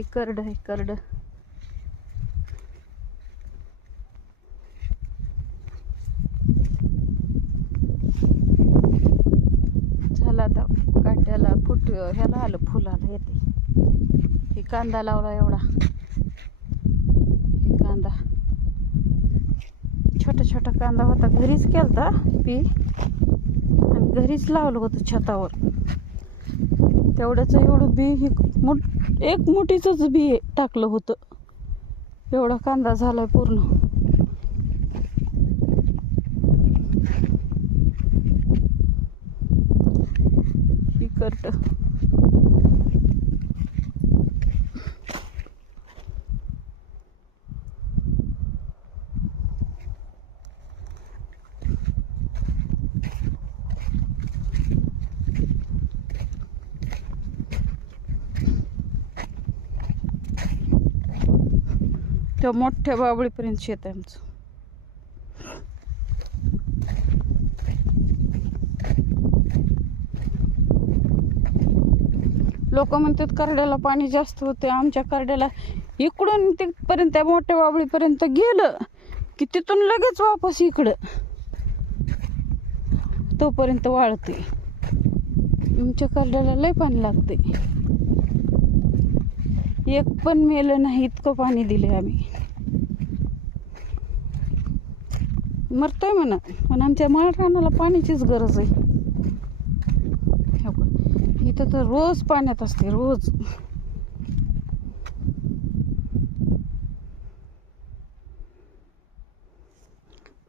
ही करड आहे करड. झाला आता काट्याला फुट ह्याला आलं फुलाला येते. ही कांदा लावला एवढा. ही कांदा छोटा छोटा कांदा होता, घरीच केलता बी आणि घरीच लावलं होतं छतावर. तेवढ्याच एवढं बी एक मुठीचंच बी टाकलं होतं. एवढा कांदा झालाय पूर्ण. ही करट त्या मोठ्या बाबळीपर्यंत शेत आहे आमचं. लोक म्हणतात करड्याला पाणी जास्त होते. आमच्या करड्याला इकडून तिथपर्यंत त्या मोठ्या बाबळीपर्यंत गेलं की तिथून लगेच वापस इकडं तोपर्यंत वाळते. आमच्या करड्याला लय पाणी लागते. एक पण मेलं नाही इतकं पाणी दिले आम्ही. मरतोय म्हणा, पण आमच्या माळरानाला पाण्याचीच गरज आहे. इथं तर रोज पाण्यात असते, रोज.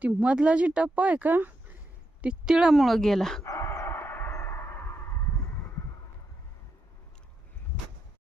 ती मधला जी टप्पा आहे का ती तिळामुळं गेला.